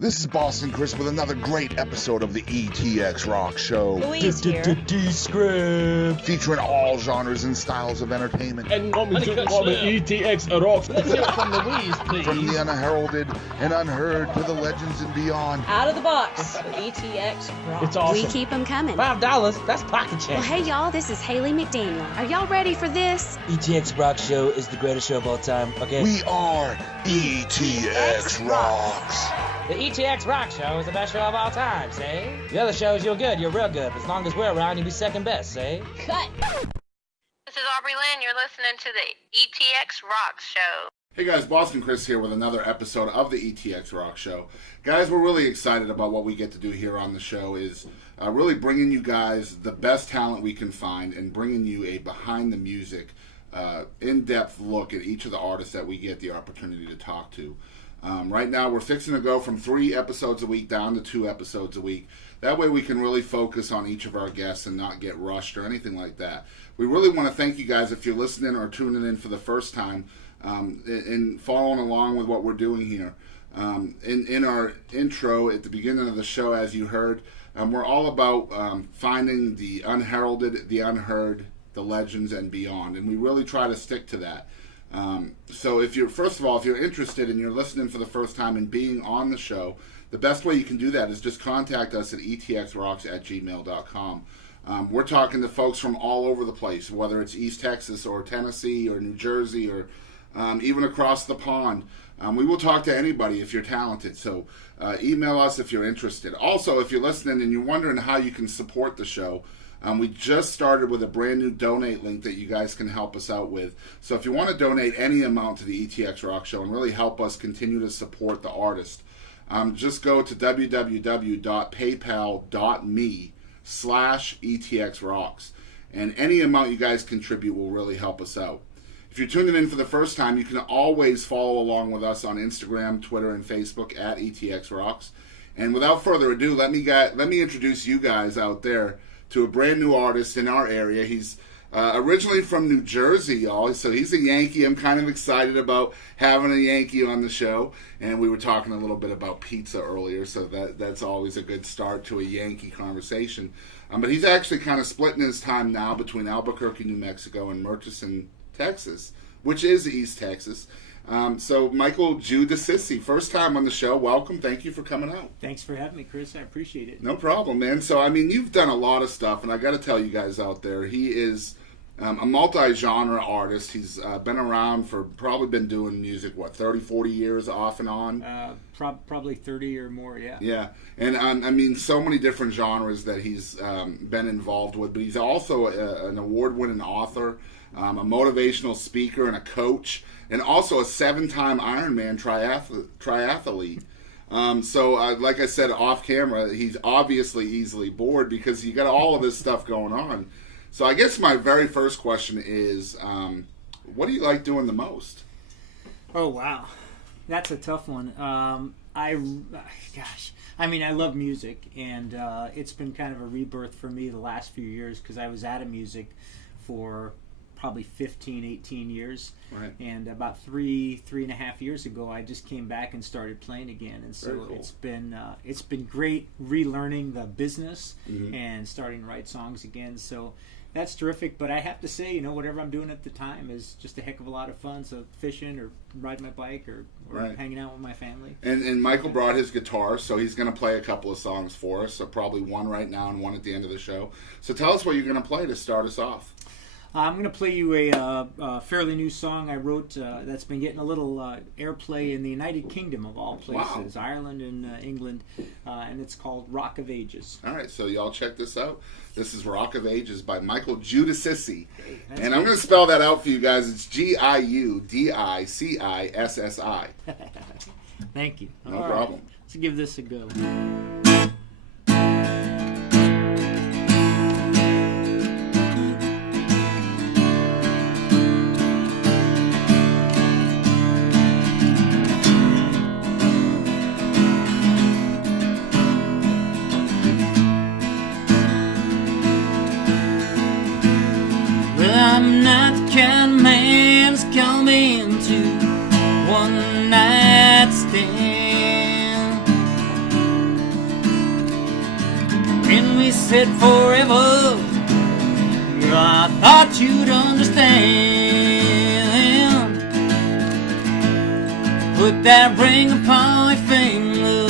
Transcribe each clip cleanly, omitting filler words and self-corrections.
This is Boston Chris with another great episode of the ETX ROCKS Show. Louise here. Descript. Featuring all genres and styles of entertainment. And coming to the ETX ROCKS. Let's hear it from Louise, please. From the unheralded and unheard to the legends and beyond. Out of the box with ETX ROCKS. It's awesome. We keep them coming. $5, that's pocket change. Well, hey, y'all, this is Haley McDaniel. Are y'all ready for this? ETX ROCKS Show is the greatest show of all time, okay? We are ETX ROCKS. The ETX ROCKS Show is the best show of all time, say? The other shows, you're good, you're real good. As long as we're around, you'll be second best, say? Cut. This is Aubrey Lynn. You're listening to the ETX ROCKS Show. Hey guys, Boston Chris here with another episode of the ETX ROCKS Show. Guys, we're really excited about what we get to do here on the show is really bringing you guys the best talent we can find and bringing you a behind the music, in-depth look at each of the artists that we get the opportunity to talk to. Right now, we're fixing to go from 3 episodes a week down to 2 episodes a week. That way we can really focus on each of our guests and not get rushed or anything like that. We really want to thank you guys if you're listening or tuning in for the first time and following along with what we're doing here. In our intro at the beginning of the show, as you heard, we're all about finding the unheralded, the unheard, the legends, and beyond. And we really try to stick to that. So if you're, first of all, if you're interested and you're listening for the first time and being on the show, the best way you can do that is just contact us at etxrocks@gmail.com. We're talking to folks from all over the place, whether it's East Texas or Tennessee or New Jersey or even across the pond. We will talk to anybody if you're talented. So email us if you're interested. Also, if you're listening and you're wondering how you can support the show, we just started with a brand new donate link that you guys can help us out with. So if you want to donate any amount to the ETX ROCKS Show and really help us continue to support the artist, just go to www.paypal.me/ETXRocks. And any amount you guys contribute will really help us out. If you're tuning in for the first time, you can always follow along with us on Instagram, Twitter, and Facebook at ETX ROCKS. And without further ado, let me introduce you guys out there to a brand new artist in our area. He's originally from New Jersey, y'all, so he's a Yankee. I'm kind of excited about having a Yankee on the show, and we were talking a little bit about pizza earlier, so that's always a good start to a Yankee conversation. But he's actually kind of splitting his time now between Albuquerque, New Mexico, and Murchison, Texas, which is East Texas. So Michael Giudicissi, first time on the show. Welcome. Thank you for coming out. Thanks for having me, Chris. I appreciate it. No problem, man. So, I mean, you've done a lot of stuff, and I got to tell you guys out there, he is a multi-genre artist. He's been around for, probably been doing music, 30, 40 years off and on? Probably 30 or more, yeah. Yeah. And, I mean, so many different genres that he's been involved with, but he's also an award-winning author, a motivational speaker, and a coach, and also a 7-time Ironman triathlete. So, like I said, off camera, he's obviously easily bored because you got all of this stuff going on. So I guess my very first question is, what do you like doing the most? Oh, wow. That's a tough one. I love music, and it's been kind of a rebirth for me the last few years because I was out of music for probably 15, 18 years. Right. And about three and a half years ago, I just came back and started playing again. And so cool. it's been great relearning the business and starting to write songs again. So that's terrific. But I have to say, whatever I'm doing at the time is just a heck of a lot of fun. So fishing or riding my bike or right. hanging out with my family. And Michael brought his guitar, so he's going to play a couple of songs for us. So probably one right now and one at the end of the show. So tell us what you're going to play to start us off. I'm going to play you a fairly new song I wrote that's been getting a little airplay in the United Kingdom of all places, Wow. Ireland and England, and it's called Rock of Ages. All right, so y'all check this out. This is Rock of Ages by Michael Giudicissi. That's And I'm going to spell that out for you guys. It's Giudicissi. Thank you. No All problem. Right. Let's give this a go. I'm not the kind of man's coming to one night stand. we said forever, girl, I thought you'd understand. Put that ring upon your finger,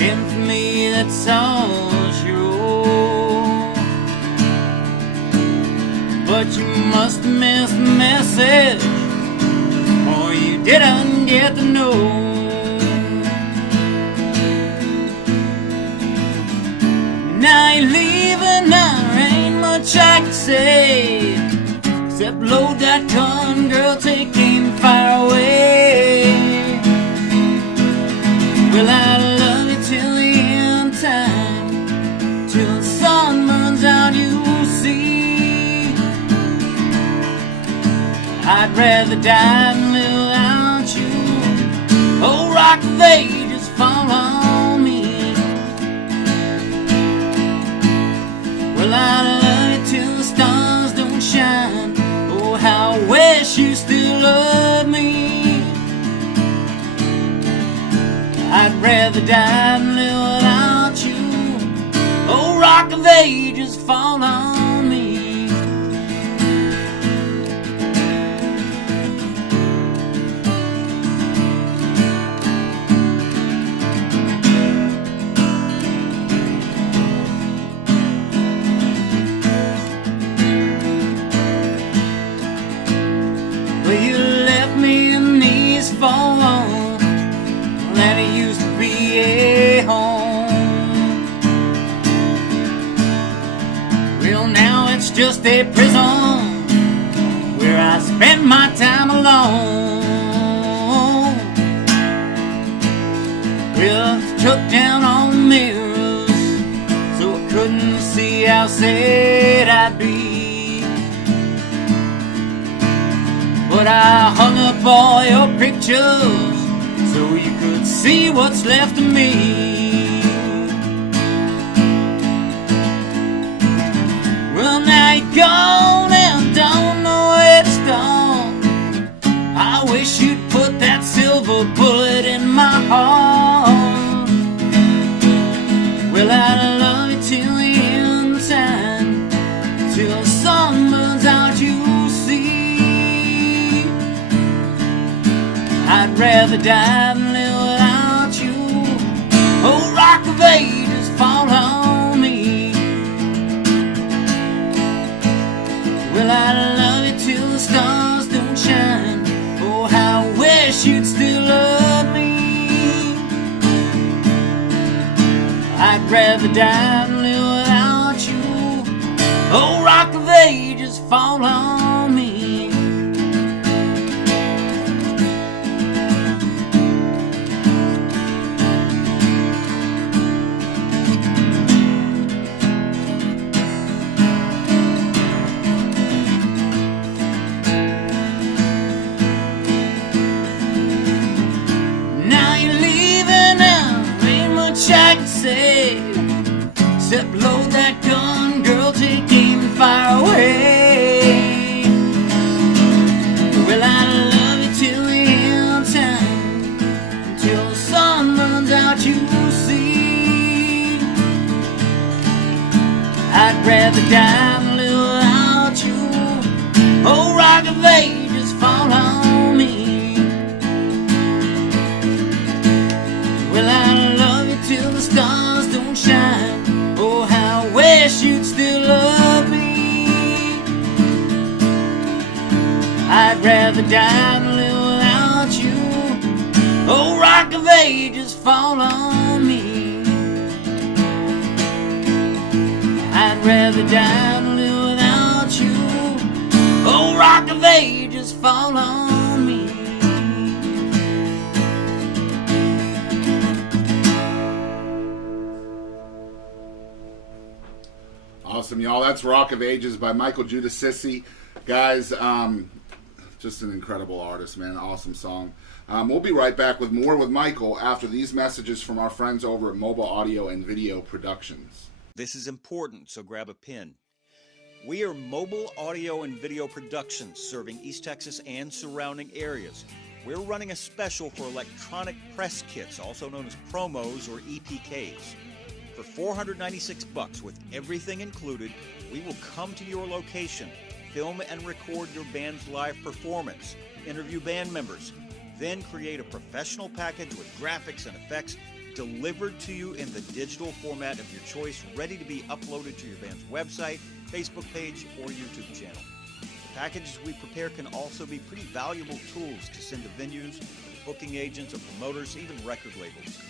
and for me that's all sure. But you must have missed the message, or you didn't get to know. Now you're leaving, there ain't much I can say, except load that gun, girl, take aim and fire away. Well, I love you till the end time, till the sun burns out, you'll see. I'd rather die than live without you. Oh, rock of ages, fall on me. Well, I love you till the stars don't shine. Oh, how I wish you still loved me. I'd rather die than live without you. Oh, rock of ages, fall on me. Well, you left me in these falls that it used to be a home. Well, now it's just a prison where I spend my time alone. Well, I took down all the mirrors so I couldn't see how sad I'd be. But I hung up all your pictures so you could see what's left of me. Well, now you're gone and don't know where to start. I wish you'd put that silver bullet in my heart. Well, I love you till the end time, till the sun burns out, you'll see. I'd rather die than live without you. Oh, rock of ages, fall on me. Well, I love you till the stars don't shine. Oh, how I wish you'd still love me. I'd rather die than live without you. Oh, rock of ages, fall on me. I can say, except load that gun, girl, take aim and fire away. Well, I love you till the end time, till the sun burns out, you'll see. I'd rather die than live without you. Oh, rock of ages, fall on me. Well, I love you till the stars don't shine. Oh, how I wish you'd still love me. I'd rather die than live without you. Oh, rock of ages, fall on me. I'd rather die than live without you. Oh, rock of ages, fall on me. Awesome, y'all. That's Rock of Ages by Michael Giudicissi. Guys, just an incredible artist, man. Awesome song. We'll be right back with more with Michael after these messages from our friends over at Mobile Audio and Video Productions. This is important, so grab a pen. We are Mobile Audio and Video Productions, serving East Texas and surrounding areas. We're running a special for electronic press kits, also known as promos or EPKs. For $496 with everything included, we will come to your location, film and record your band's live performance, interview band members, then create a professional package with graphics and effects delivered to you in the digital format of your choice, ready to be uploaded to your band's website, Facebook page, or YouTube channel. The packages we prepare can also be pretty valuable tools to send to venues, booking agents, or promoters, even record labels.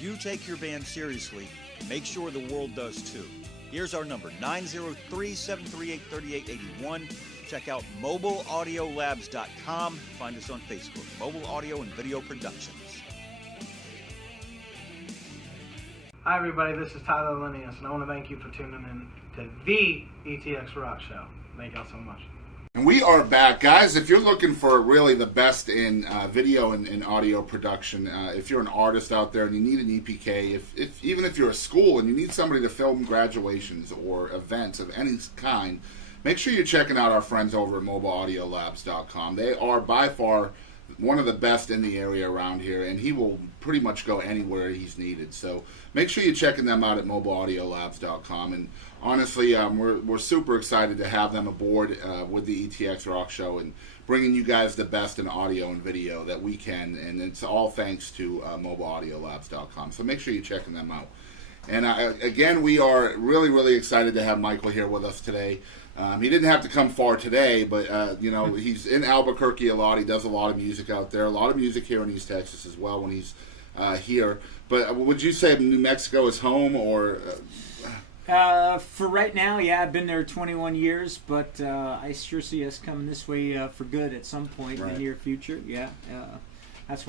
You take your band seriously, make sure the world does too. Here's our number, 903-738-3881. Check out mobileaudiolabs.com. Find us on Facebook, Mobile Audio and Video Productions. Hi everybody, this is Tyler Linnaeus, and I want to thank you for tuning in to the ETX ROCKS Show. Thank y'all so much. And we are back, guys. If you're looking for really the best in video and audio production, if you're an artist out there and you need an EPK, even if you're a school and you need somebody to film graduations or events of any kind, make sure you're checking out our friends over at mobileaudiolabs.com. They are by far one of the best in the area around here, and he will pretty much go anywhere he's needed. So make sure you're checking them out at mobileaudiolabs.com. And honestly, we're super excited to have them aboard with the ETX ROCKS Show and bringing you guys the best in audio and video that we can. And it's all thanks to mobileaudiolabs.com. So make sure you're checking them out. And again, we are really, really excited to have Michael here with us today. He didn't have to come far today, but, he's in Albuquerque a lot. He does a lot of music out there, a lot of music here in East Texas as well when he's here. But would you say New Mexico is home, or... For right now, yeah, I've been there 21 years, but I sure see us coming this way for good at some point in the near future. Yeah, it's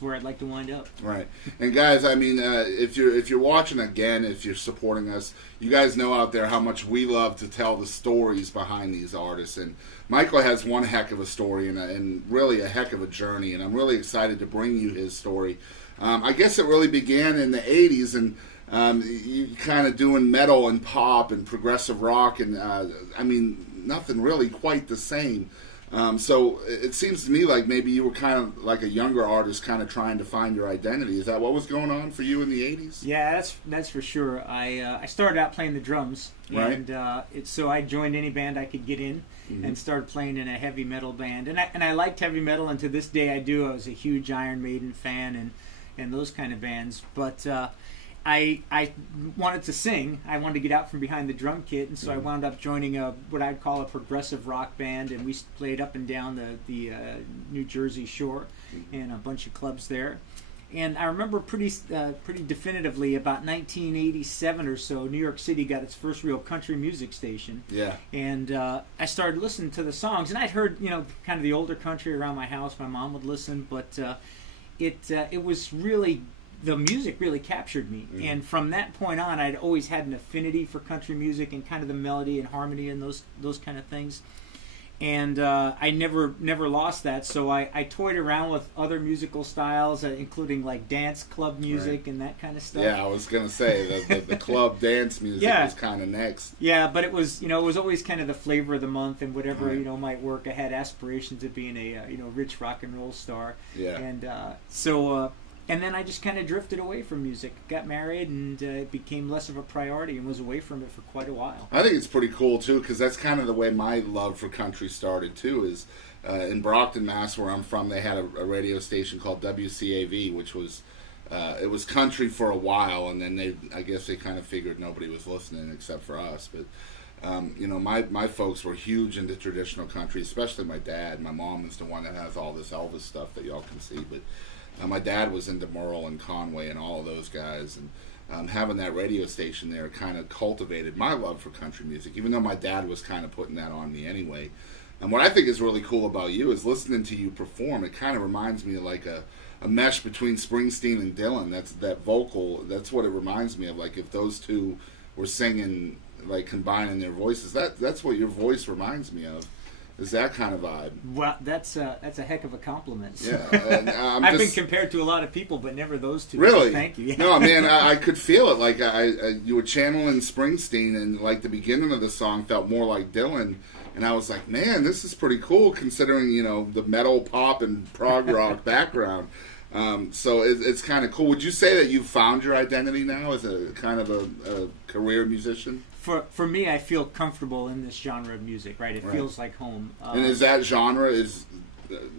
where I'd like to wind up. Right. And guys, I mean, if you're watching again, if you're supporting us, you guys know out there how much we love to tell the stories behind these artists. And Michael has one heck of a story and really a heck of a journey. And I'm really excited to bring you his story. I guess it really began in the 80s, and you kind of doing metal and pop and progressive rock, and nothing really quite the same. So it seems to me like maybe you were kind of like a younger artist, kind of trying to find your identity. Is that what was going on for you in the 80s? Yeah, that's for sure. I started out playing the drums, and so I joined any band I could get in, and started playing in a heavy metal band. And I liked heavy metal, and to this day I do. I was a huge Iron Maiden fan and those kind of bands, but I wanted to sing. I wanted to get out from behind the drum kit, and so I wound up joining what I'd call a progressive rock band, and we played up and down the New Jersey shore in a bunch of clubs there. And I remember pretty definitively about 1987 or so, New York City got its first real country music station. Yeah. And I started listening to the songs, and I'd heard kind of the older country around my house. My mom would listen, but it was really, the music really captured me. And from that point on, I'd always had an affinity for country music and kind of the melody and harmony and those kind of things. And I never lost that. So I toyed around with other musical styles, including like dance club music and that kind of stuff. Yeah, I was gonna say the club dance music was kind of next. Yeah, but it was it was always kind of the flavor of the month and whatever might work. I had aspirations of being a rich rock and roll star. Yeah, and and then I just kind of drifted away from music, got married, and it became less of a priority and was away from it for quite a while. I think it's pretty cool, too, because that's kind of the way my love for country started, too, is in Brockton, Mass., where I'm from, they had a radio station called WCAV, which was, it was country for a while, and then I guess they kind of figured nobody was listening except for us, but... my folks were huge into traditional country, especially my dad. My mom is the one that has all this Elvis stuff that y'all can see, but... my dad was into Merle and Conway and all of those guys, and having that radio station there kind of cultivated my love for country music, even though my dad was kind of putting that on me anyway. And what I think is really cool about you is listening to you perform. It kind of reminds me of like a mesh between Springsteen and Dylan. That's that vocal. That's what it reminds me of. Like if those two were singing, like combining their voices. That's what your voice reminds me of. Is that kind of vibe? Well, that's a heck of a compliment. Yeah, and, I've been compared to a lot of people, but never those two. Really? So thank you. No, man, I could feel it. Like you were channeling Springsteen, and like the beginning of the song felt more like Dylan, and I was like, man, this is pretty cool considering the metal, pop, and prog rock background. So it's kind of cool. Would you say that you've found your identity now as a kind of a career musician? For me, I feel comfortable in this genre of music, right? It feels like home. And is that genre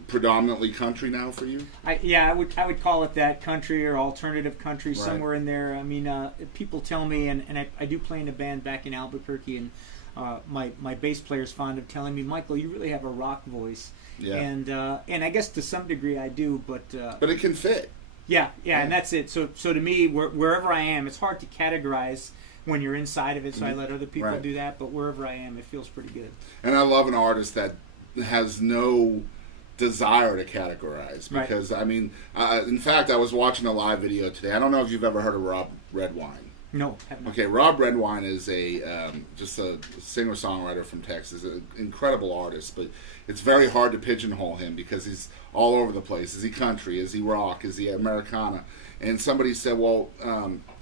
predominantly country now for you? I would call it that, country or alternative country, Right. somewhere in there. I mean, people tell me, and I do play in a band back in Albuquerque, and my bass player is fond of telling me, Michael, you really have a rock voice. Yeah. And I guess to some degree I do, but it can fit. Yeah, and that's it. So to me, wherever I am, it's hard to categorize when you're inside of it, so I let other people do that, but wherever I am, it feels pretty good. And I love an artist that has no desire to categorize, because I mean, in fact, I was watching a live video today. I don't know if you've ever heard of Rob Redwine. No, have not. Okay, Rob Redwine is just a singer-songwriter from Texas, an incredible artist, but it's very hard to pigeonhole him because he's all over the place. Is he country? Is he rock? Is he Americana? And somebody said,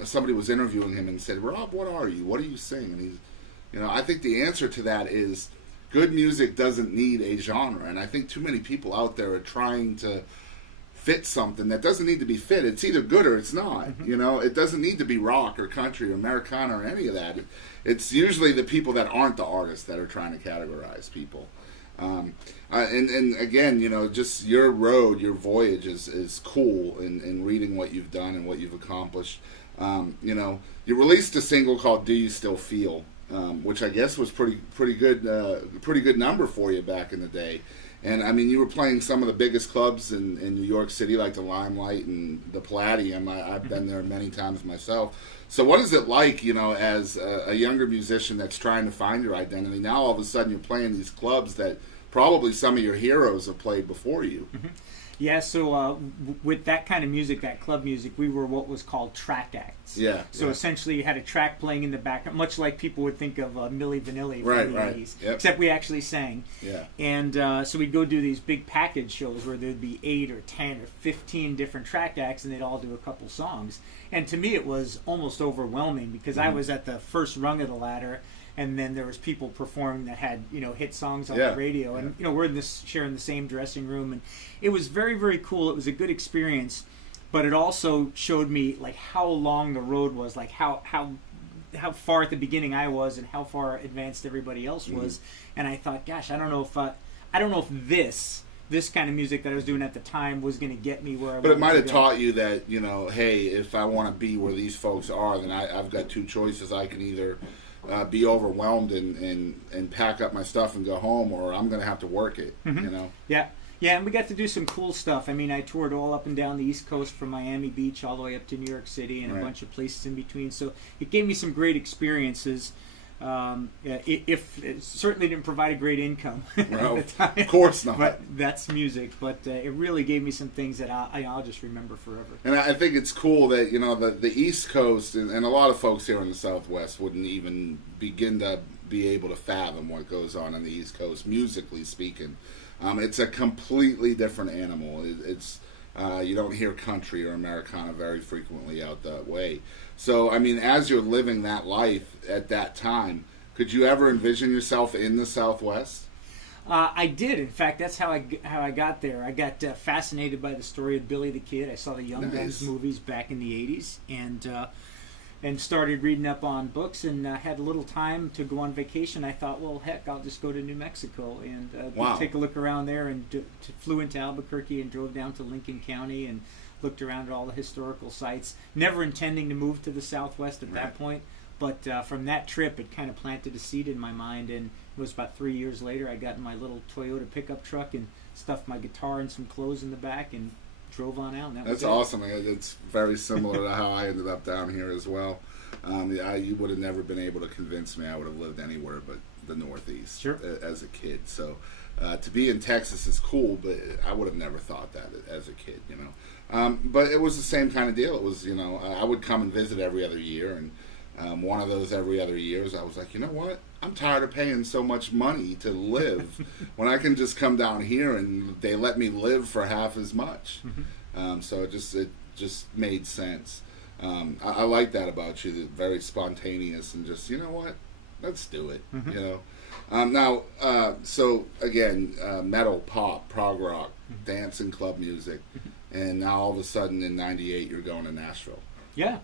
somebody was interviewing him and said, Rob, what are you? What do you sing? And he's, I think the answer to that is good music doesn't need a genre, and I think too many people out there are trying to fit something that doesn't need to be fit. It's either good or it's not. It doesn't need to be rock or country or Americana or any of that. It's usually the people that aren't the artists that are trying to categorize people. And again, just your road, your voyage is cool in reading what you've done and what you've accomplished. You released a single called "Do You Still Feel," which I guess was pretty good number for you back in the day. And I mean, you were playing some of the biggest clubs in New York City, like the Limelight and the Palladium. I've been there many times myself. So what is it like, as a younger musician that's trying to find your identity? Now all of a sudden you're playing these clubs that probably some of your heroes have played before you. Yeah, so with that kind of music, that club music, we were what was called track acts. Yeah. So essentially you had a track playing in the background, much like people would think of Milli Vanilli from the 80s. Yep. Except we actually sang. Yeah. And so we'd go do these big package shows where there'd be 8 or 10 or 15 different track acts, and they'd all do a couple songs. And to me it was almost overwhelming because I was at the first rung of the ladder, and then there was people performing that had hit songs on the radio, and we're sharing the same dressing room, and it was very, very cool. It was a good experience, but it also showed me like how long the road was, like how far at the beginning I was and how far advanced everybody else was. And I thought, gosh, I don't know if this kind of music that I was doing at the time was going to get me where I wanted to go. But it might have taught you that, hey, if I want to be where these folks are, then I've got two choices. I can either be overwhelmed and pack up my stuff and go home, or I'm going to have to work it, Yeah, and we got to do some cool stuff. I mean, I toured all up and down the East Coast from Miami Beach all the way up to New York City and a bunch of places in between. So it gave me some great experiences. It certainly didn't provide a great income at the time. Of course not. But that's music. But it really gave me some things that I'll just remember forever. And I think it's cool that the East Coast and a lot of folks here in the Southwest wouldn't even begin to be able to fathom what goes on the East Coast, musically speaking. It's a completely different animal. It's you don't hear country or Americana very frequently out that way. So, I mean, as you're living that life at that time, could you ever envision yourself in the Southwest? I did. In fact, that's how I got there. I got fascinated by the story of Billy the Kid. I saw the Young Guns movies back in the 80s and started reading up on books, and had a little time to go on vacation. I thought, well, heck, I'll just go to New Mexico and take a look around there, and flew into Albuquerque and drove down to Lincoln County and looked around at all the historical sites, never intending to move to the Southwest at that point. But from that trip, it kind of planted a seed in my mind, and it was about 3 years later I got in my little Toyota pickup truck and stuffed my guitar and some clothes in the back and drove on out. And That's awesome. It's very similar to how I ended up down here as well. You would have never been able to convince me I would have lived anywhere but the Northeast as a kid. So to be in Texas is cool, but I would have never thought that as a kid, But it was the same kind of deal. It was, I would come and visit every other year, and one of those every other years, I was like, you know what? I'm tired of paying so much money to live when I can just come down here and they let me live for half as much. So it just made sense. I like that about you, very spontaneous and just, you know what? Let's do it, Now, so again, metal, pop, prog rock, dance and club music. and now all of a sudden in '98 you're going to Nashville. Yeah.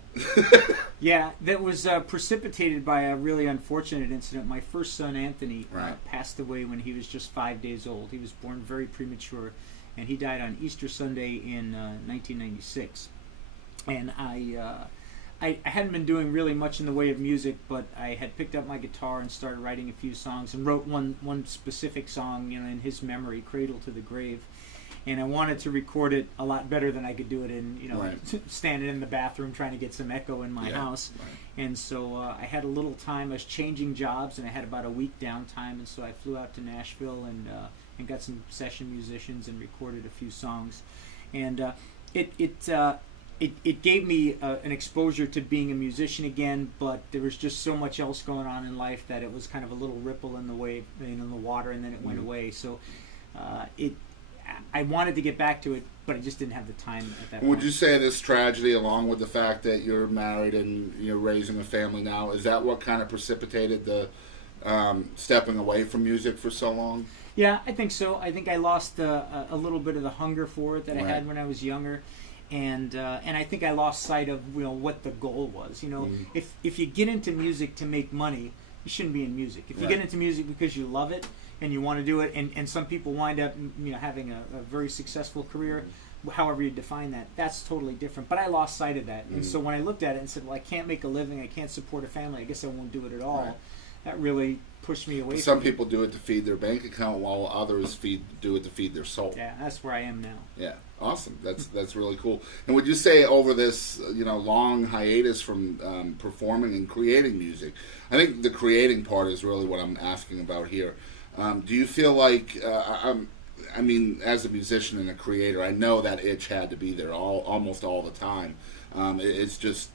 Yeah, that was precipitated by a really unfortunate incident. My first son, Anthony, passed away when he was just 5 days old. He was born very premature, and he died on Easter Sunday in 1996. And I hadn't been doing really much in the way of music, but I had picked up my guitar and started writing a few songs and wrote one specific song, in his memory, Cradle to the Grave. And I wanted to record it a lot better than I could do it in, standing in the bathroom trying to get some echo in my house. Right. And so I had a little time. I was changing jobs, and I had about a week downtime. And so I flew out to Nashville and got some session musicians and recorded a few songs. And it gave me an exposure to being a musician again. But there was just so much else going on in life that it was kind of a little ripple in the wave, in the water, and then it went away. So I wanted to get back to it, but I just didn't have the time at that point. Would you say this tragedy, along with the fact that you're married and you're raising a family now, is that what kind of precipitated the stepping away from music for so long? Yeah, I think so. I think I lost a little bit of the hunger for it that I had when I was younger. And I think I lost sight of what the goal was. If you get into music to make money, you shouldn't be in music. If you get into music because you love it and you want to do it, and some people wind up having a very successful career, however you define that, that's totally different. But I lost sight of that. And so when I looked at it and said, well, I can't make a living, I can't support a family, I guess I won't do it at all, that really pushed me away. Some people do it to feed their bank account, while others do it to feed their soul. Yeah, that's where I am now. Yeah, awesome. That's really cool. And would you say over this long hiatus from performing and creating music, I think the creating part is really what I'm asking about here. Do you feel like as a musician and a creator, I know that itch had to be there almost all the time. It's just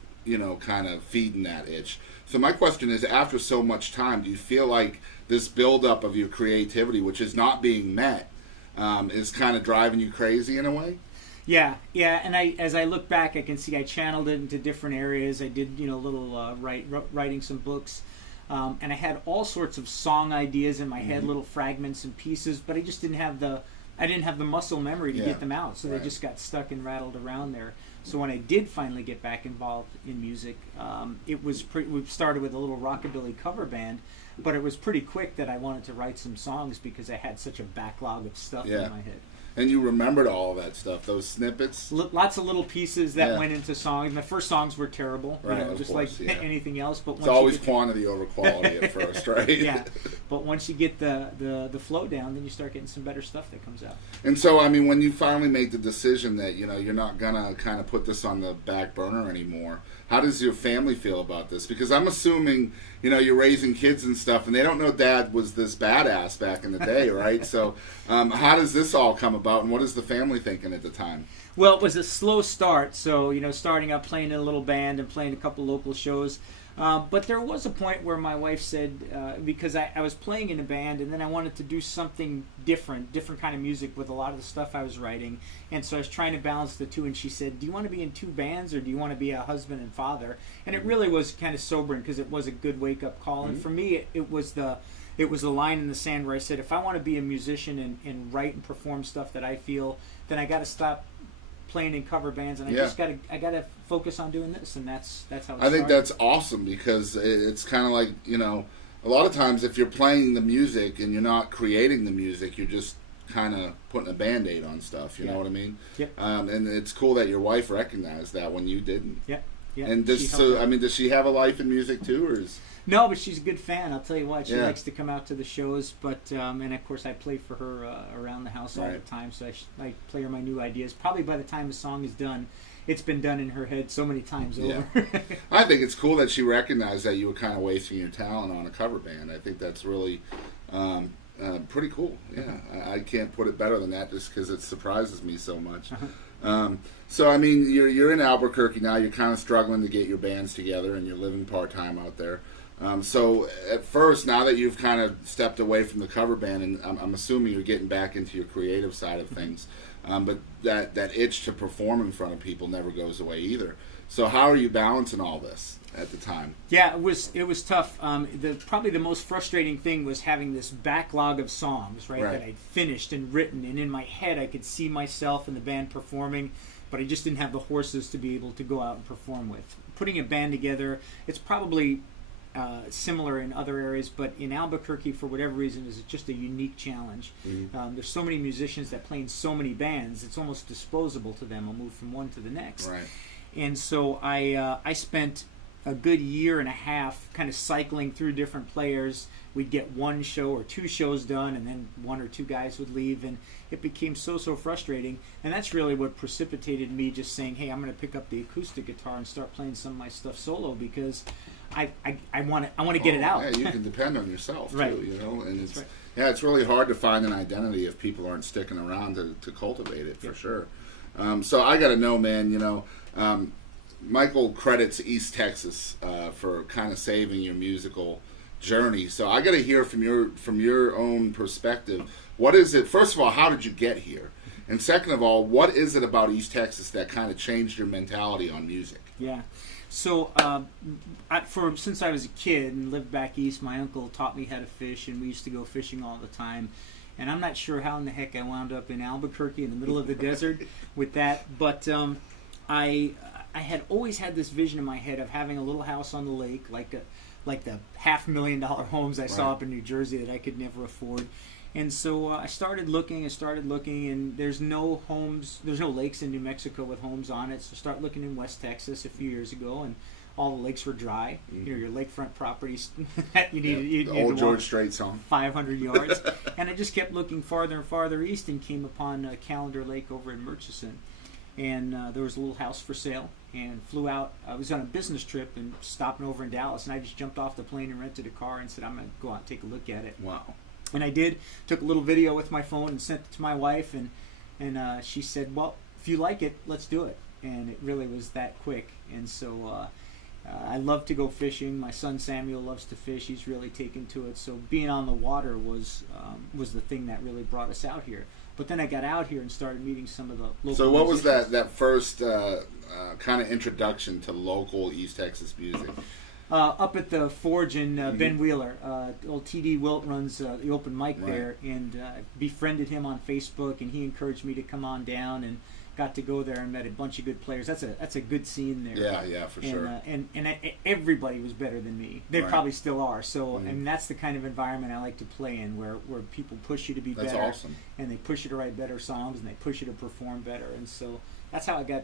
kind of feeding that itch. So my question is, after so much time, do you feel like this buildup of your creativity, which is not being met, is kind of driving you crazy in a way? Yeah. And as I look back, I can see I channeled it into different areas. I did, little writing some books, and I had all sorts of song ideas in my head, little fragments and pieces, but I just didn't have the muscle memory to get them out, so they just got stuck and rattled around there. So when I did finally get back involved in music, we started with a little rockabilly cover band, but it was pretty quick that I wanted to write some songs because I had such a backlog of stuff in my head. And you remembered all of that stuff, those snippets? Lots of little pieces that went into songs. My first songs were terrible, just like anything else. But it's always quantity over quality at first, right? Yeah, but once you get the flow down, then you start getting some better stuff that comes out. And so, when you finally made the decision that, you're not going to kind of put this on the back burner anymore, how does your family feel about this? Because I'm assuming, you're raising kids and stuff, and they don't know Dad was this badass back in the day, right? So how does this all come about, and what is the family thinking at the time? Well, it was a slow start, so, starting out playing in a little band and playing a couple local shows. But there was a point where my wife said, because I was playing in a band, and then I wanted to do something different kind of music with a lot of the stuff I was writing, and so I was trying to balance the two, and she said, do you want to be in two bands, or do you want to be a husband and father? And it really was kind of sobering, because it was a good wake-up call, and for me, it was the line in the sand where I said, if I want to be a musician and write and perform stuff that I feel, then I got to stop playing in cover bands, and I gotta focus on doing this, and that's how it I think that's awesome, because it's kind of like, a lot of times if you're playing the music and you're not creating the music, you're just kind of putting a Band-Aid on stuff, you know what I mean? Yep. And it's cool that your wife recognized that when you didn't. Yeah. And does she have a life in music too, or is... No, but she's a good fan. I'll tell you what, she likes to come out to the shows. But and of course, I play for her around the house all the time. So I play her my new ideas. Probably by the time the song is done, it's been done in her head so many times over. I think it's cool that she recognized that you were kind of wasting your talent on a cover band. I think that's really pretty cool. Yeah, I can't put it better than that, just because it surprises me so much. So you're in Albuquerque now. You're kind of struggling to get your bands together, and you're living part-time out there. So at first, now that you've kind of stepped away from the cover band, and I'm assuming you're getting back into your creative side of things, but that itch to perform in front of people never goes away either. So how are you balancing all this at the time? Yeah, it was tough. Probably the most frustrating thing was having this backlog of songs, right, that I'd finished and written, and in my head I could see myself and the band performing, but I just didn't have the horses to be able to go out and perform with. Putting a band together, it's probably similar in other areas, but in Albuquerque, for whatever reason, is just a unique challenge. There's so many musicians that play in so many bands, it's almost disposable to them. I'll move from one to the next. Right. And so I spent a good year and a half kind of cycling through different players. We'd get one show or two shows done, and then one or two guys would leave, and it became so frustrating. And that's really what precipitated me just saying, hey, I'm going to pick up the acoustic guitar and start playing some of my stuff solo, because I want to get it out. Yeah, you can depend on yourself too, right. you know. And it's right. Yeah, it's really hard to find an identity if people aren't sticking around to cultivate it, for sure. So I got to know, man. You know, Michael credits East Texas for kind of saving your musical journey. So I got to hear from your own perspective. What is it? First of all, how did you get here? And second of all, what is it about East Texas that kind of changed your mentality on music? Yeah. So since I was a kid and lived back east, my uncle taught me how to fish, and we used to go fishing all the time. And I'm not sure how in the heck I wound up in Albuquerque in the middle of the desert with that, but I had always had this vision in my head of having a little house on the lake, like the $500,000 homes I saw up in New Jersey that I could never afford. And so I started looking, and there's no lakes in New Mexico with homes on it. So start looking in West Texas a few years ago, and all the lakes were dry. You know, your lakefront properties, you need the old George Strait song, 500 yards. And I just kept looking farther and farther east, and came upon Calendar Lake over in Murchison. And there was a little house for sale, and flew out. I was on a business trip and stopping over in Dallas, and I just jumped off the plane and rented a car and said, I'm going to go out and take a look at it. Wow. And I did. Took a little video with my phone and sent it to my wife, and she said, well, if you like it, let's do it. And it really was that quick. And so I love to go fishing. My son Samuel loves to fish. He's really taken to it. So being on the water was the thing that really brought us out here. But then I got out here and started meeting some of the local So what was musicians. that first kind of introduction to local East Texas music? Up at the Forge in Ben Wheeler. Old TD Wilt runs the open mic there, and befriended him on Facebook, and he encouraged me to come on down, and got to go there and met a bunch of good players. That's a good scene there. Yeah, for sure. And everybody was better than me. They probably still are. So and that's the kind of environment I like to play in, where people push you to be better. That's awesome. And they push you to write better songs, and they push you to perform better. And so that's how I got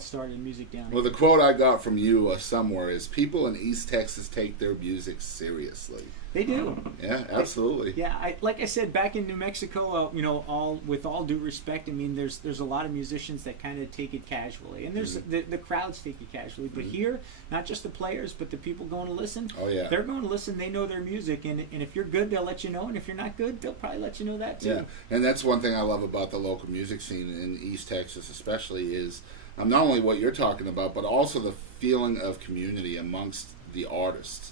started in music down here. Well, the quote I got from you somewhere is, people in East Texas take their music seriously. They do. Yeah, absolutely. Like I said, back in New Mexico, with all due respect, I mean, there's a lot of musicians that kind of take it casually, and there's the crowds take it casually. But here, not just the players, but the people going to listen. Oh yeah. They're going to listen. They know their music, and if you're good, they'll let you know, and if you're not good, they'll probably let you know that too. Yeah, and that's one thing I love about the local music scene in East Texas, especially, is not only what you're talking about, but also the feeling of community amongst the artists.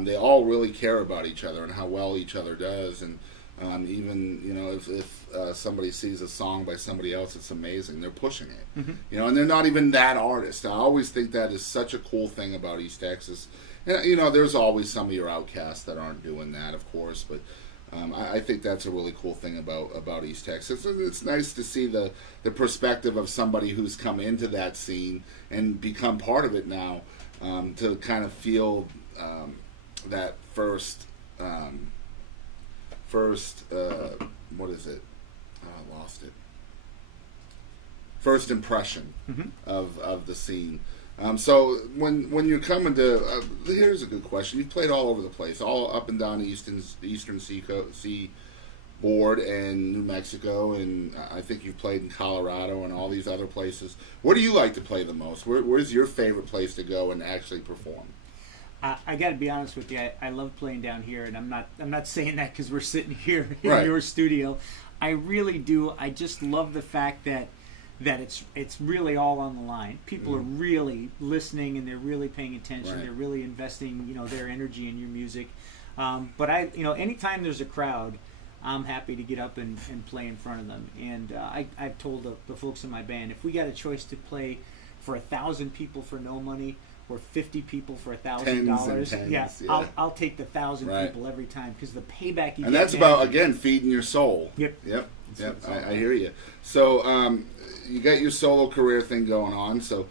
They all really care about each other and how well each other does, and even if somebody sees a song by somebody else, it's amazing. They're pushing it, and they're not even that artist. I always think that is such a cool thing about East Texas. And there's always some of your outcasts that aren't doing that, of course, but I think that's a really cool thing about East Texas. It's nice to see the perspective of somebody who's come into that scene and become part of it now, to kind of feel that first what is it? I lost it. First impression of the scene. So when you're coming to, here's a good question. You've played all over the place, all up and down the eastern seaboard and New Mexico, and I think you've played in Colorado and all these other places. Where do you like to play the most? Where's your favorite place to go and actually perform? I got to be honest with you. I love playing down here, and I'm not saying that because we're sitting here in Right. your studio. I really do. I just love the fact that it's really all on the line. People are really listening, and they're really paying attention. Right. They're really investing, their energy in your music. But anytime there's a crowd, I'm happy to get up and play in front of them. And I've told the folks in my band, if we got a choice to play for 1,000 people for no money, or 50 people for $1,000. Tens and tens, yeah. I'll take the 1,000 Right. people every time, because the payback you get. And that's about, again, feeding your soul. Yep. Yep. I hear you. So you got your solo career thing going on. So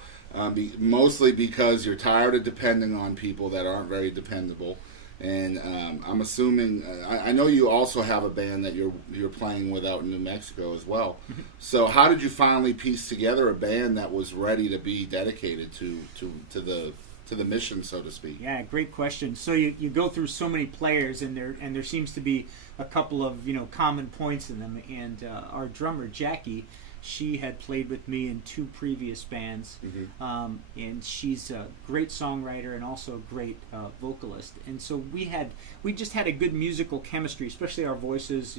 mostly because you're tired of depending on people that aren't very dependable. And I'm assuming I know you also have a band that you're playing with out in New Mexico as well. So how did you finally piece together a band that was ready to be dedicated to the mission, so to speak? Yeah, great question. So you go through so many players, and there seems to be a couple of common points in them. And our drummer Jackie, she had played with me in 2 previous bands, and she's a great songwriter and also a great vocalist. And so we just had a good musical chemistry, especially our voices,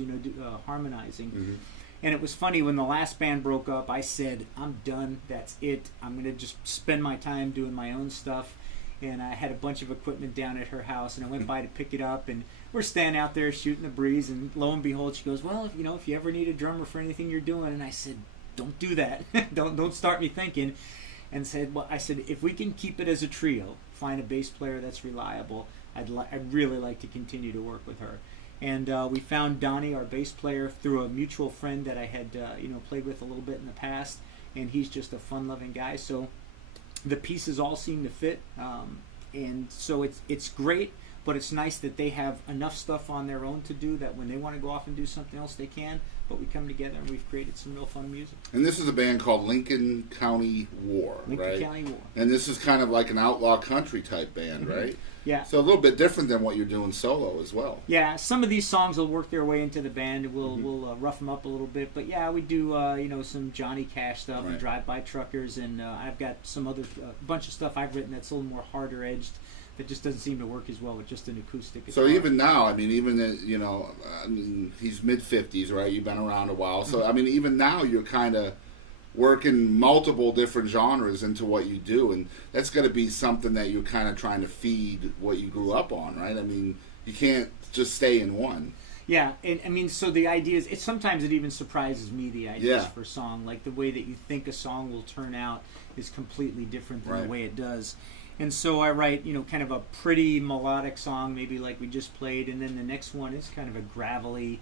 harmonizing. And it was funny, when the last band broke up, I said, I'm done, that's it. I'm going to just spend my time doing my own stuff. And I had a bunch of equipment down at her house, and I went by to pick it up, and we're standing out there shooting the breeze, and lo and behold, she goes, well, if you ever need a drummer for anything you're doing. And I said, don't do that. don't start me thinking. And I said, if we can keep it as a trio, find a bass player that's reliable, I'd really like to continue to work with her. And we found Donnie, our bass player, through a mutual friend that I had played with a little bit in the past, and he's just a fun-loving guy. So the pieces all seem to fit, and so it's great. But it's nice that they have enough stuff on their own to do that when they want to go off and do something else, they can. But we come together and we've created some real fun music. And this is a band called Lincoln County War, right? Lincoln County War. And this is kind of like an outlaw country type band, right? Yeah. So a little bit different than what you're doing solo as well. Yeah, some of these songs will work their way into the band. We'll rough them up a little bit. But yeah, we do some Johnny Cash stuff and Drive-By Truckers, and I've got some other bunch of stuff I've written that's a little more harder edged. That just doesn't seem to work as well with just an acoustic guitar. So even now, he's mid-50s, right? You've been around a while. So, even now you're kind of working multiple different genres into what you do. And that's going to be something that you're kind of trying to feed what you grew up on, right? You can't just stay in one. Yeah, and so the idea is, sometimes it even surprises me, the ideas for a song. Like the way that you think a song will turn out is completely different than the way it does. And so I write, kind of a pretty melodic song, maybe like we just played, and then the next one is kind of a gravelly,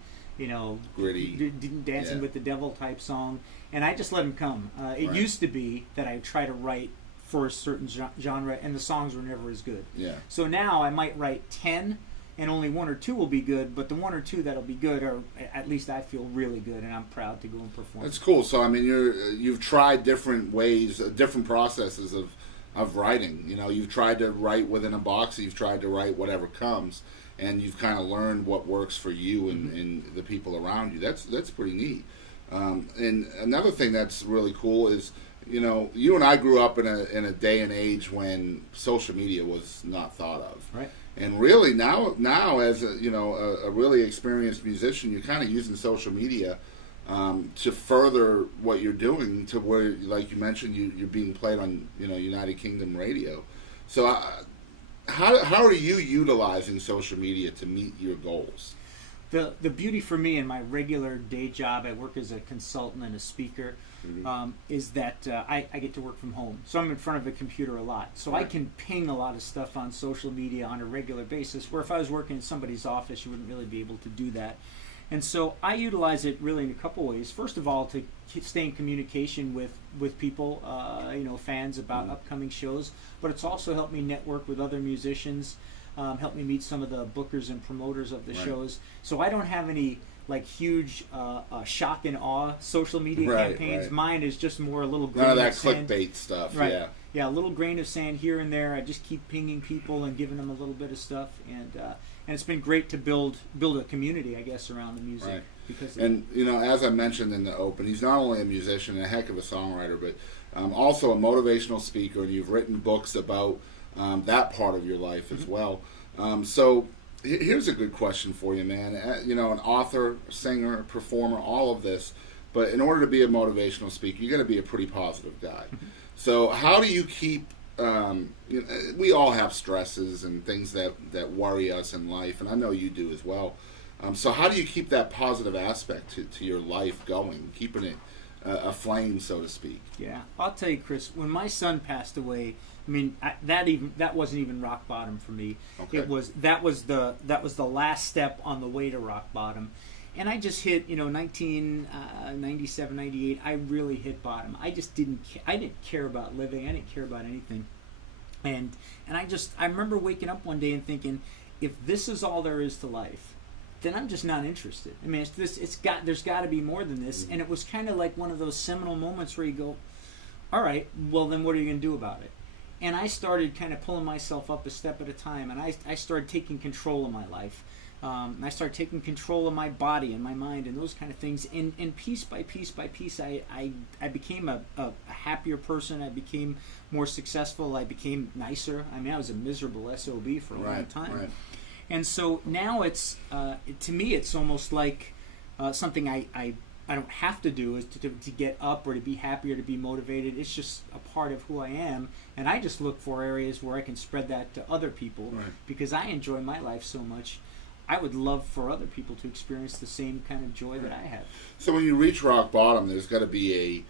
gritty, dancing with the devil type song, and I just let them come. It used to be that I try to write for a certain genre, and the songs were never as good. Yeah. So now I might write 10, and only 1 or 2 will be good, but the 1 or 2 that'll be good are, at least I feel, really good, and I'm proud to go and perform. That's cool. So you've tried different ways, different processes of writing. You've tried to write within a box, you've tried to write whatever comes, and you've kind of learned what works for you and the people around you. That's pretty neat. And another thing that's really cool is, you and I grew up in a day and age when social media was not thought of. Right. And really now as a really experienced musician, you're kind of using social media to further what you're doing, to where, like you mentioned, you're being played on United Kingdom radio. So how are you utilizing social media to meet your goals? The beauty for me in my regular day job, I work as a consultant and a speaker, is that I get to work from home. So I'm in front of a computer a lot. So I can ping a lot of stuff on social media on a regular basis, where if I was working in somebody's office, you wouldn't really be able to do that. And so I utilize it really in a couple ways. First of all, to stay in communication with people, fans about upcoming shows. But it's also helped me network with other musicians, helped me meet some of the bookers and promoters of the shows. So I don't have any huge shock and awe social media campaigns. Mine is just more a little grain none of that sand. Clickbait stuff. Right. Yeah, a little grain of sand here and there. I just keep pinging people and giving them a little bit of stuff, and it's been great to build a community, I guess, around the music. Right. Because as I mentioned in the open, he's not only a musician and a heck of a songwriter, but also a motivational speaker, and you've written books about that part of your life as well. So here's a good question for you, man. An author, singer, performer, all of this, but in order to be a motivational speaker, you got to be a pretty positive guy. So how do you keep we all have stresses and things that worry us in life, and I know you do as well. So how do you keep that positive aspect to your life going, keeping it a flame, so to speak. Yeah, I'll tell you, Chris. When my son passed away, I mean that wasn't even rock bottom for me. Okay. That was the last step on the way to rock bottom, and I just hit 1997, 98. I really hit bottom. I just didn't care about living. I didn't care about anything, and I remember waking up one day and thinking, if this is all there is to life, then I'm just not interested. I mean, there's got to be more than this. And it was kind of like one of those seminal moments where you go, all right, well then what are you going to do about it? And I started kind of pulling myself up a step at a time, and I started taking control of my life. I started taking control of my body and my mind and those kind of things. And piece by piece by piece, I became a happier person. I became more successful. I became nicer. I mean, I was a miserable SOB for a long time. Right. And so now it's, to me, it's almost like something I don't have to do is to get up or to be happy or to be motivated. It's just a part of who I am. And I just look for areas where I can spread that to other people because I enjoy my life so much. I would love for other people to experience the same kind of joy that I have. So when you reach rock bottom, there's got to be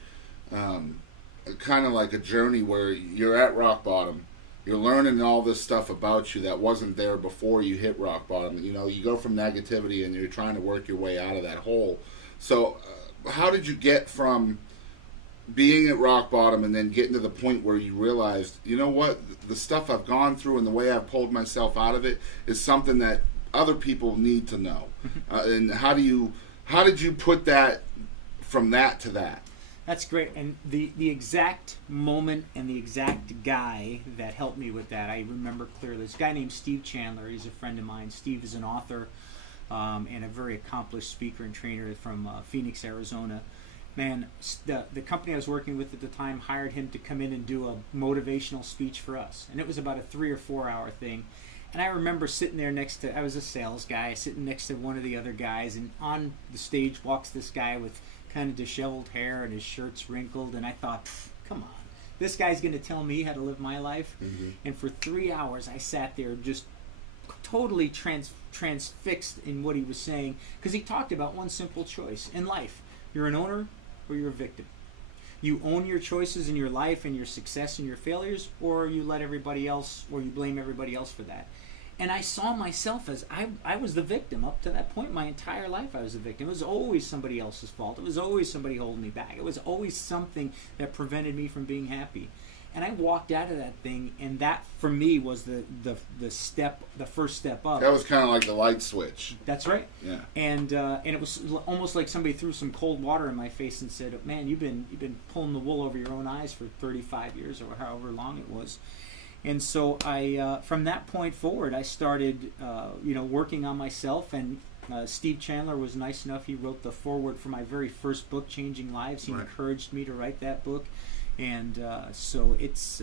a kind of like a journey where you're at rock bottom. You're learning all this stuff about you that wasn't there before you hit rock bottom. You know, you go from negativity and you're trying to work your way out of that hole. So how did you get from being at rock bottom and then getting to the point where you realized, you know what, the stuff I've gone through and the way I've pulled myself out of it is something that other people need to know? And how did you put that from that to that? That's great. And the exact moment and the exact guy that helped me with that, I remember clearly. This guy named Steve Chandler. He's a friend of mine. Steve is an author and a very accomplished speaker and trainer from Phoenix, Arizona. Man, the company I was working with at the time hired him to come in and do a motivational speech for us. And it was about a 3 or 4 hour thing. And I remember sitting there I was a sales guy, sitting next to one of the other guys, and on the stage walks this guy with kind of disheveled hair and his shirt's wrinkled, and I thought, come on, this guy's going to tell me how to live my life? Mm-hmm. And for 3 hours I sat there just totally transfixed in what he was saying, because he talked about one simple choice in life. You're an owner or you're a victim. You own your choices in your life and your success and your failures, or you let everybody else, or you blame everybody else for that. And I saw myself as I was the victim. Up to that point, my entire life I was a victim. It was always somebody else's fault. It was always somebody holding me back. It was always something that prevented me from being happy. And I walked out of that thing, and that for me was the first step up. That was kind of like the light switch. That's right. Yeah. And it was almost like somebody threw some cold water in my face and said, "Man, you've been pulling the wool over your own eyes for 35 years or however long it was." And so I, from that point forward, I started, working on myself. And Steve Chandler was nice enough; he wrote the foreword for my very first book, Changing Lives. He encouraged me to write that book. And so it's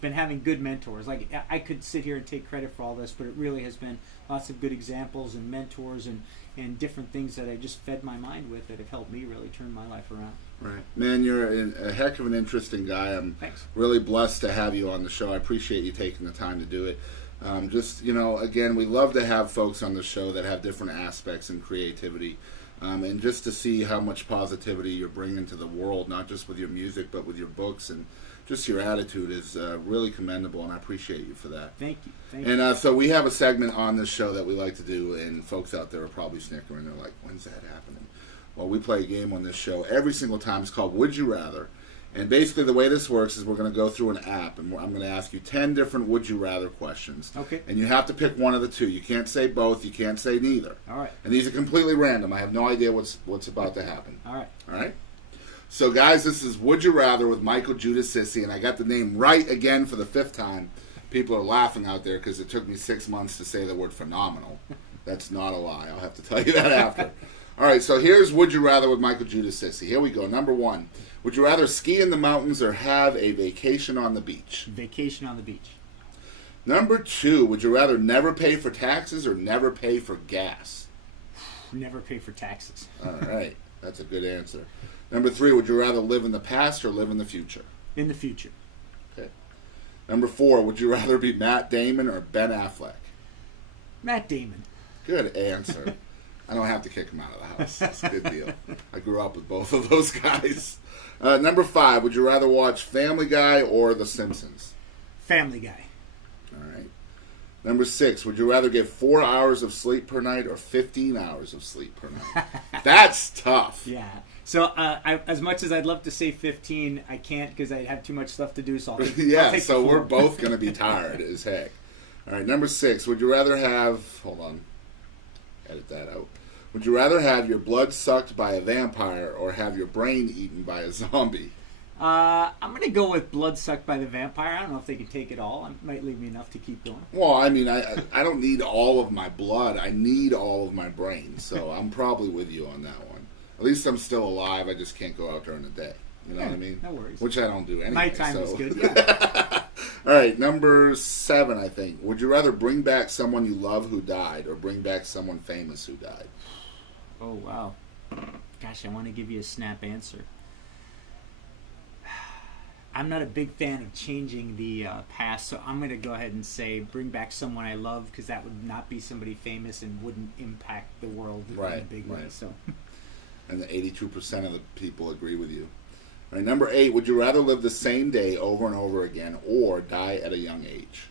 been having good mentors. Like, I could sit here and take credit for all this, but it really has been lots of good examples and mentors and different things that I just fed my mind with that have helped me really turn my life around. Right. Man, you're a heck of an interesting guy. I'm really blessed to have you on the show. I appreciate you taking the time to do it. Again, we love to have folks on the show that have different aspects and creativity. And just to see how much positivity you're bringing to the world, not just with your music, but with your books and just your attitude is really commendable, and I appreciate you for that. Thank you. And so we have a segment on this show that we like to do, and folks out there are probably snickering. They're like, when's that happening? Well, we play a game on this show every single time. It's called Would You Rather. And basically the way this works is we're going to go through an app, and I'm going to ask you 10 different would you rather questions. Okay. And you have to pick one of the two. You can't say both. You can't say neither. All right. And these are completely random. I have no idea what's about to happen. All right. All right? So, guys, this is Would You Rather with Michael Giudicissi, and I got the name right again for the 5th time. People are laughing out there because it took me 6 months to say the word phenomenal. That's not a lie. I'll have to tell you that after. All right, so here's Would You Rather with Michael Giudicissi. Here we go. Number 1. Would you rather ski in the mountains or have a vacation on the beach? Vacation on the beach. Number 2. Would you rather never pay for taxes or never pay for gas? Never pay for taxes. All right. That's a good answer. Number 3. Would you rather live in the past or live in the future? In the future. Okay. Number 4. Would you rather be Matt Damon or Ben Affleck? Matt Damon. Good answer. I don't have to kick him out of the house. It's a good deal. I grew up with both of those guys. Number 5, would you rather watch Family Guy or The Simpsons? Family Guy. All right. Number 6, would you rather get 4 hours of sleep per night or 15 hours of sleep per night? That's tough. Yeah. So as much as I'd love to say 15, I can't because I have too much stuff to do. So I'll take, yeah, I'll take so the 4. we're both going to be tired as heck. All right, number 6, would you rather have... Hold on. Edit that out. Would you rather have your blood sucked by a vampire or have your brain eaten by a zombie? I'm going to go with blood sucked by the vampire. I don't know if they can take it all. It might leave me enough to keep going. Well, I mean, I don't need all of my blood. I need all of my brain. So I'm probably with you on that one. At least I'm still alive. I just can't go out during the day. You know what I mean? No worries. Which I don't do anyway. Nighttime so. is good, yeah. All right, number 7, I think. Would you rather bring back someone you love who died or bring back someone famous who died? Oh, wow. Gosh, I want to give you a snap answer. I'm not a big fan of changing the past, so I'm going to go ahead and say bring back someone I love because that would not be somebody famous and wouldn't impact the world in a big way. So. And the 82% of the people agree with you. All right, number 8, would you rather live the same day over and over again or die at a young age?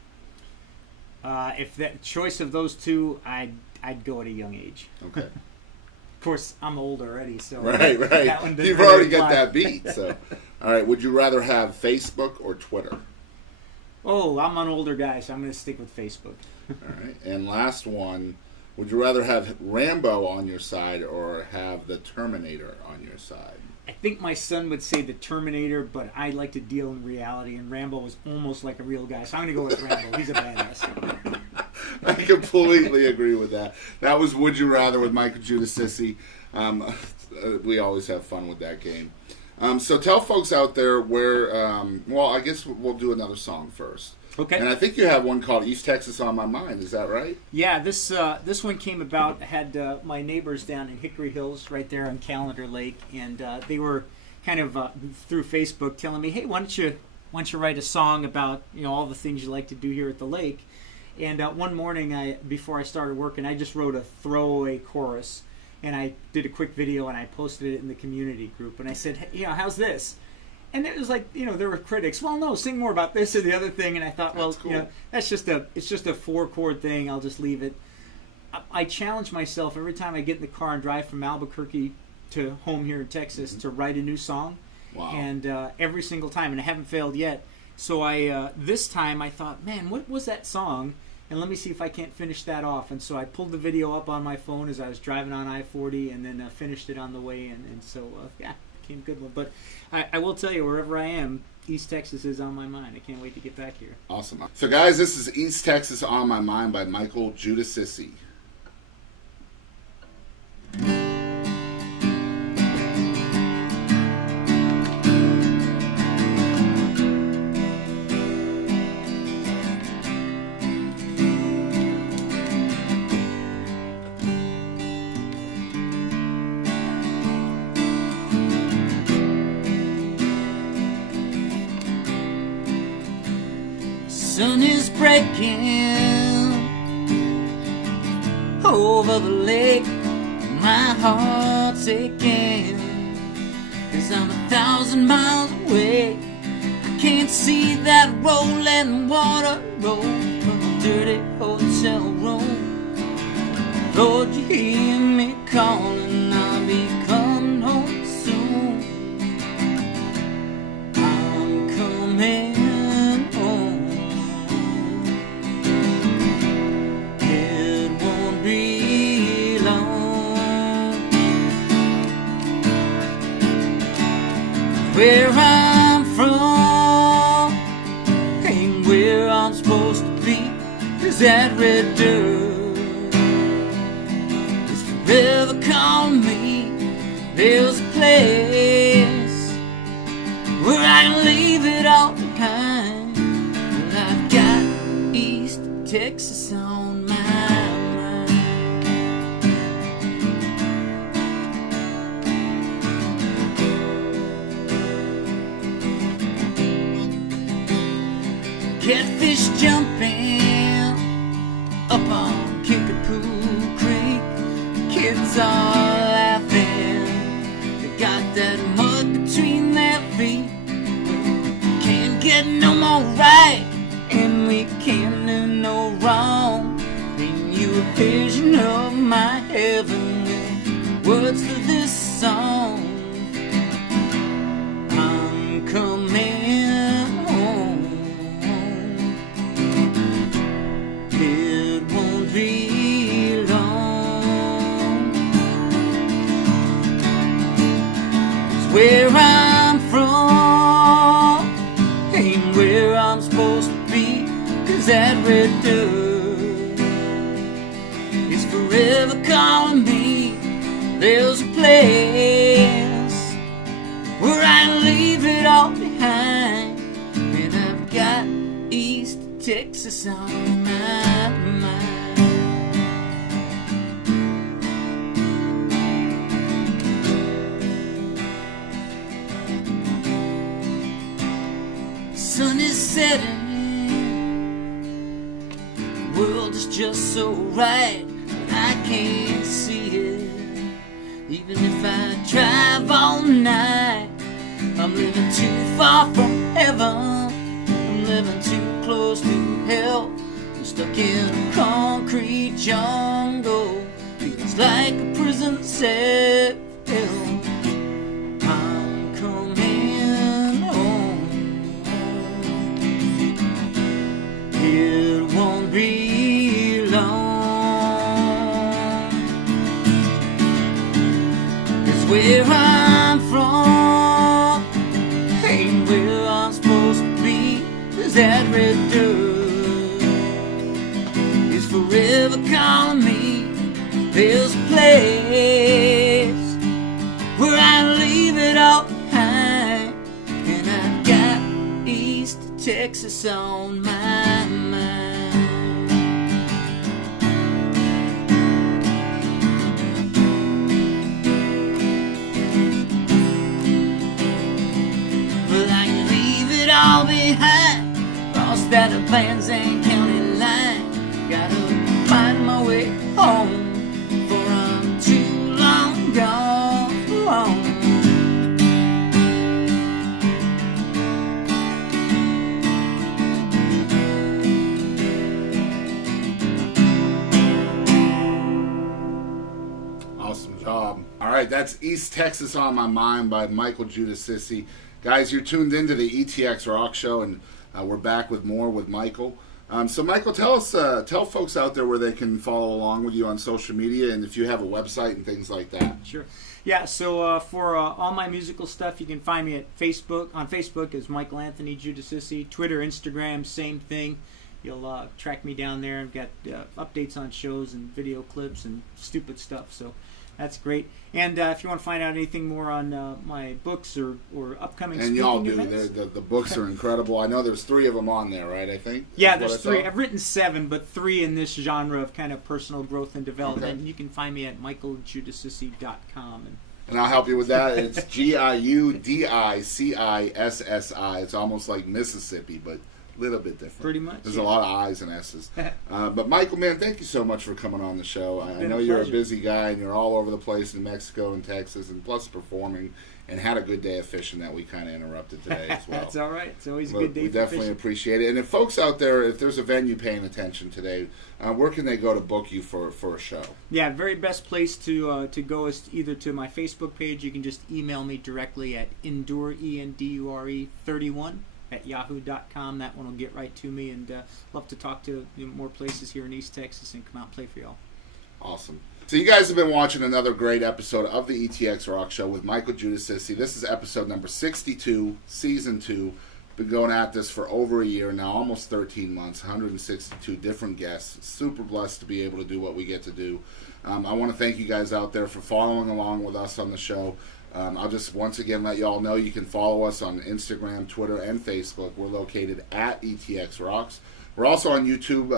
If that choice of those two, I'd go at a young age. Okay. Of course, I'm old already, so right. That one You've really already got apply. that beat. So, all right. Would you rather have Facebook or Twitter? Oh, I'm an older guy, so I'm going to stick with Facebook. All right. And last one, would you rather have Rambo on your side or have the Terminator on your side? I think my son would say the Terminator, but I like to deal in reality, and Rambo was almost like a real guy, so I'm going to go with Rambo. He's a badass. I completely agree with that. That was Would You Rather with Michael Giudicissi. We always have fun with that game. So tell folks out there where, well, I guess we'll do another song first. Okay. And I think you have one called East Texas on My Mind. Is that right? Yeah, this one came about. I had my neighbors down in Hickory Hills right there on Calendar Lake, and they were kind of through Facebook telling me, hey, why don't you write a song about all the things you like to do here at the lake? And one morning, before I started working, I just wrote a throwaway chorus, and I did a quick video, and I posted it in the community group, and I said, hey, how's this? And it was like, there were critics. Well, no, sing more about this or the other thing. And I thought, well, cool. It's just a 4-chord thing. I'll just leave it. I challenge myself every time I get in the car and drive from Albuquerque to home here in Texas to write a new song. Wow. And every single time, and I haven't failed yet. So this time I thought, man, what was that song? And let me see if I can't finish that off. And so I pulled the video up on my phone as I was driving on I-40 and then finished it on the way in. And so, yeah. Became a good one. But I will tell you, wherever I am, East Texas is on my mind. I can't wait to get back here. Awesome. So, guys, this is East Texas on My Mind by Michael Giudicissi. Sun is breaking over the lake. My heart's aching 'cause I'm 1,000 miles away. I can't see that rolling water roll from a dirty hotel room. Lord, you hear me calling, I'll be coming home soon. I'm coming home. It won't be long. Where I'm from ain't where I'm supposed to be. 'Cause that red dirt is forever calling me. There's a place where I can leave it all behind. Well, I've got East Texas on my mind. Catfish jumping up on Kickapoo Creek. Kids words to this song. I'm coming home. It won't be long. It's where I'm from, ain't where I'm supposed to be, 'cause that red dirt is forever calling me. There's a place where I leave it all behind, and I've got East Texas on my mind. Sun is setting, the world is just so right, but I can't see it. Even if I drive all night, I'm living too far from heaven. I'm living too close to hell. I'm stuck in a concrete jungle. Feels like a prison cell. I'm coming home. It won't be long. Where I'm from ain't where I'm supposed to be. 'Cause that red dirt is forever calling me. There's a place where I leave it all behind, and I've got East Texas on my mind. All behind, cross that Van Zandt County line. Gotta find my way home, for I'm too long gone. Awesome job. All right, that's East Texas on My Mind by Michael Giudicissi. Guys, you're tuned into the ETX ROCKS Show, and we're back with more with Michael. So, Michael, tell folks out there where they can follow along with you on social media, and if you have a website and things like that. Sure. Yeah. So for all my musical stuff, you can find me at Facebook. On Facebook is Michael Anthony Giudicissi. Twitter, Instagram, same thing. You'll track me down there. I've got updates on shows and video clips and stupid stuff. So that's great. And if you want to find out anything more on my books or upcoming and speaking y'all do, events, the books are incredible. I know there's 3 of them on there, right? I think. Yeah, there's 3. I've written 7, but 3 in this genre of kind of personal growth and development. Okay. And you can find me at michaelgiudicissi.com. And I'll help you with that. It's Giudiccissi. It's almost like Mississippi, but a little bit different. Pretty much. There's a lot of I's and S's. But Michael, man, thank you so much for coming on the show. I know you're a busy guy, and you're all over the place in Mexico and Texas, and plus performing, and had a good day of fishing that we kind of interrupted today as well. That's all right. It's always a good day for fishing. We definitely appreciate it. And if folks out there, if there's a venue paying attention today, where can they go to book you for a show? Yeah, very best place to go is either to my Facebook page. You can just email me directly at endure, ENDURE 31 at yahoo.com. That one will get right to me, and love to talk to more places here in East Texas and come out and play for y'all. Awesome. So you guys have been watching another great episode of the ETX ROCKS Show with Michael Giudicissi. This is episode number 62, season 2. Been going at this for over a year now, almost 13 months, 162 different guests. Super blessed to be able to do what we get to do. I want to thank you guys out there for following along with us on the show. I'll just once again let you all know you can follow us on Instagram, Twitter, and Facebook. We're located at ETX ROCKS. We're also on YouTube,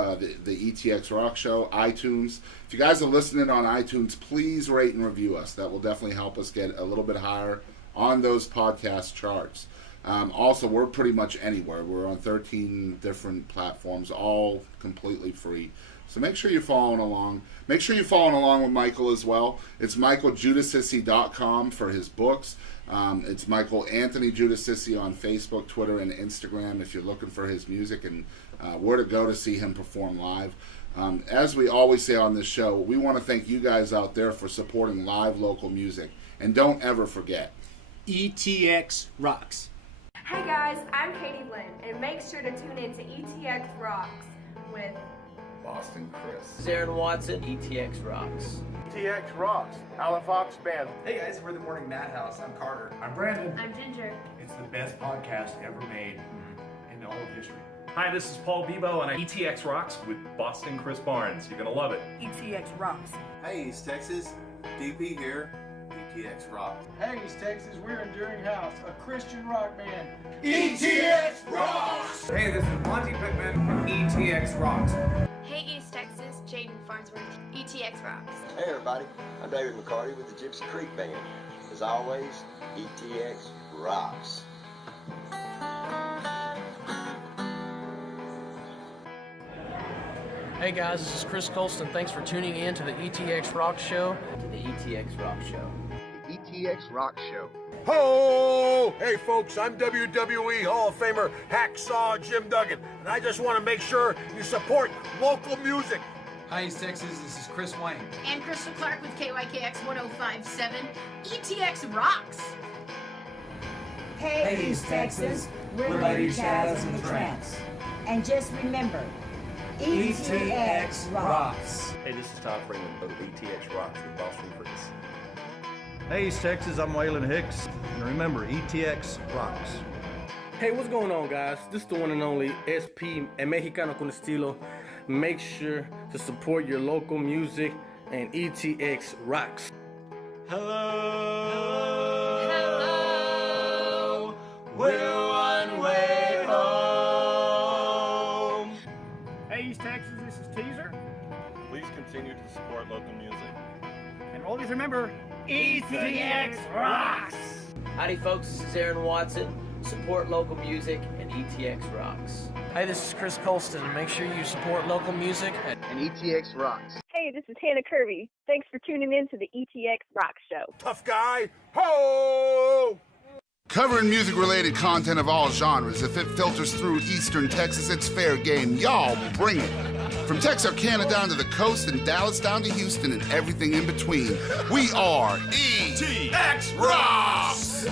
the ETX ROCKS Show, iTunes. If you guys are listening on iTunes, please rate and review us. That will definitely help us get a little bit higher on those podcast charts. Also, we're pretty much anywhere. We're on 13 different platforms, all completely free. So make sure you're following along. Make sure you're following along with Michael as well. It's michaelgiudicissi.com for his books. It's Michael Anthony Giudicissi on Facebook, Twitter, and Instagram if you're looking for his music and where to go to see him perform live. As we always say on this show, we want to thank you guys out there for supporting live local music. And don't ever forget, ETX rocks. Hey guys, I'm Katie Lynn, and make sure to tune in to ETX Rocks with Boston Chris, Aaron Watson, ETX Rocks. ETX Rocks, Alan Fox Band. Hey guys, we're the Morning Madhouse. I'm Carter. I'm Brandon. I'm Ginger. It's the best podcast ever made in all of history. Hi, this is Paul Bebo on ETX Rocks with Boston Chris Barnes. You're gonna love it. ETX Rocks. Hey East Texas, DP here. ETX Rocks. Hey East Texas, we're Enduring House, a Christian rock band. ETX Rocks! Hey, this is Monty Pittman. ETX Rocks. Hey East Texas, Jaden Farnsworth. ETX Rocks. Hey everybody, I'm David McCarty with the Gypsy Creek Band. As always, ETX Rocks. Hey guys, this is Chris Colston. Thanks for tuning in to the ETX ROCKS Show. To the ETX ROCKS Show. The ETX ROCKS Show. Ho! Hey folks, I'm WWE Hall of Famer Hacksaw Jim Duggan, and I just want to make sure you support local music. Hi East Texas, this is Chris Wayne. And Crystal Clark with KYKX 1057. ETX Rocks. Hey East Texas, we're Lady Chaz and the Tramps. And just remember, ETX Rocks. Hey, this is Todd Freeman of ETX Rocks with Boston Chris. Hey, East Texas, I'm Waylon Hicks. And remember, ETX Rocks. Hey, what's going on, guys? This is the one and only SP and Mexicano con Estilo. Make sure to support your local music and ETX Rocks. Hello. We're one way home. Hey East Texas, this is Teaser. Please continue to support local music. And always remember, ETX Rocks! Howdy folks, this is Aaron Watson. Support local music and ETX Rocks. Hey, this is Chris Colston. Make sure you support local music And ETX Rocks. Hey, this is Hannah Kirby. Thanks for tuning in to the ETX ROCKS Show. Tough guy, ho! covering music-related content of all genres. If it filters through Eastern Texas, it's fair game. Y'all bring it. From Texarkana down to the coast and Dallas down to Houston and everything in between, we are ETX Rocks!